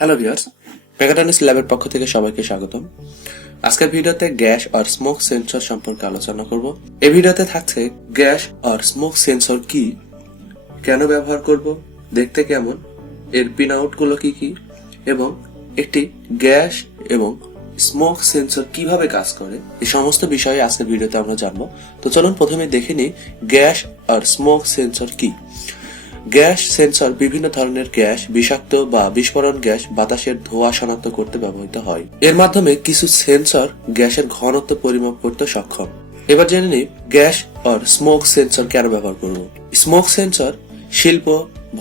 Hello viewers, mechatronics ল্যাবের পক্ষ থেকে সবাইকে স্বাগতম। আজকের ভিডিওতে গ্যাস আর স্মোক সেন্সর সম্পর্কে আলোচনা করব। এই ভিডিওতে থাকছে গ্যাস আর স্মোক সেন্সর কি, কেন ব্যবহার করব, দেখতে কেমন, এর পিন আউট গুলো কি কি, এবং একটি গ্যাস এবং স্মোক সেন্সর কিভাবে কাজ করে, এই সমস্ত বিষয়ে আজকের ভিডিওতে আমরা জানবো। তো চলুন প্রথমে দেখে নিই গ্যাস আর স্মোক সেন্সর কি। গ্যাস সেন্সর বিভিন্ন ধরনের গ্যাস, বিষাক্ত বা বিস্ফোরণ গ্যাস, বাতাসের ধোঁয়া শনাক্ত করতে ব্যবহৃত হয়। এর মাধ্যমে কিছু সেন্সর গ্যাসের ঘনত্ব পরিমাপ করতে সক্ষম। এবার জেনে নিই গ্যাস আর স্মোক সেন্সর কেন ব্যবহার করব। স্মোক সেন্সর শিল্প,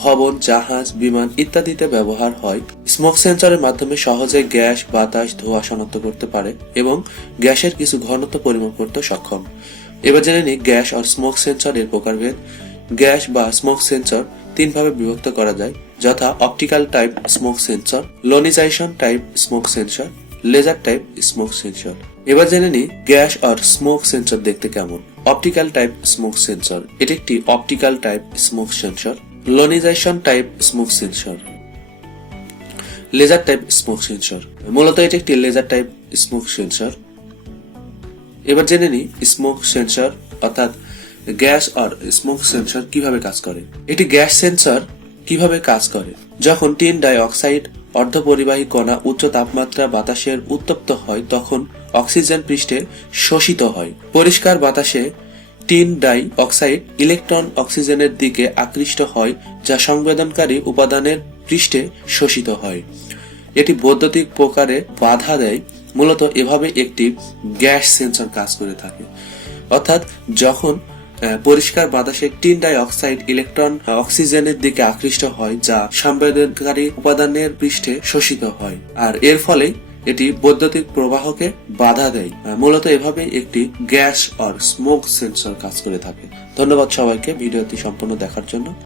ভবন, জাহাজ, বিমান ইত্যাদিতে ব্যবহার হয়। স্মোক সেন্সরের মাধ্যমে সহজে গ্যাস, বাতাস, ধোঁয়া শনাক্ত করতে পারে এবং গ্যাসের কিছু ঘনত্ব পরিমাপ করতে সক্ষম। এবার জেনে নিই গ্যাস আর স্মোক সেন্সরের প্রকারভেদ। গ্যাস বা স্মোক সেন্সর তিন ভাবে বিভক্ত করা যায়, যথা optical type smoke sensor, ionization type smoke sensor, laser type smoke sensor. এবার জেনে নিই গ্যাস আর স্মোক সেন্সর দেখতে কেমন। অপটিক্যাল টাইপ স্মোক সেন্সর, এটি একটি optical type smoke sensor. Ionization type smoke sensor, laser type smoke sensor. মূলত এটি একটি লেজার টাইপ স্মোক সেন্সর। এবার জেনে নিই স্মোক সেন্সর অর্থাৎ গ্যাস আর স্মোক সেন্সর কিভাবে কাজ করে। এটি গ্যাস সেন্সর কিভাবে কাজ করে, যখন টিন ডাই অক্সাইড অর্ধপরিবাহী কণা উচ্চ তাপমাত্রা বাতাসের উত্তপ্ত হয় তখন অক্সিজেন পৃষ্ঠে শোষিত হয়। পরিষ্কার বাতাসে টিন ডাই অক্সাইড ইলেকট্রন অক্সিজেনের দিকে আকৃষ্ট হয়, যা সংবেদনকারী উপাদানের পৃষ্ঠে শোষিত হয়। এটি বৈদ্যুতিক প্রকারে বাধা দেয়। মূলত এভাবে একটি গ্যাস সেন্সর কাজ করে থাকে। অর্থাৎ যখন পরিষ্কার বাতাসে টিন ডাই অক্সাইড ইলেকট্রন অক্সিজেনের দিকে আকৃষ্ট হয়, যা সংবেদনকারী উপাদানের পৃষ্ঠে শোষিত হয়, আর এর ফলে এটি বৈদ্যুতিক প্রবাহকে বাধা দেয়। মূলত এভাবে একটি গ্যাস আর স্মোক সেন্সর কাজ করে থাকে। ধন্যবাদ সবাইকে ভিডিওটি সম্পূর্ণ দেখার জন্য।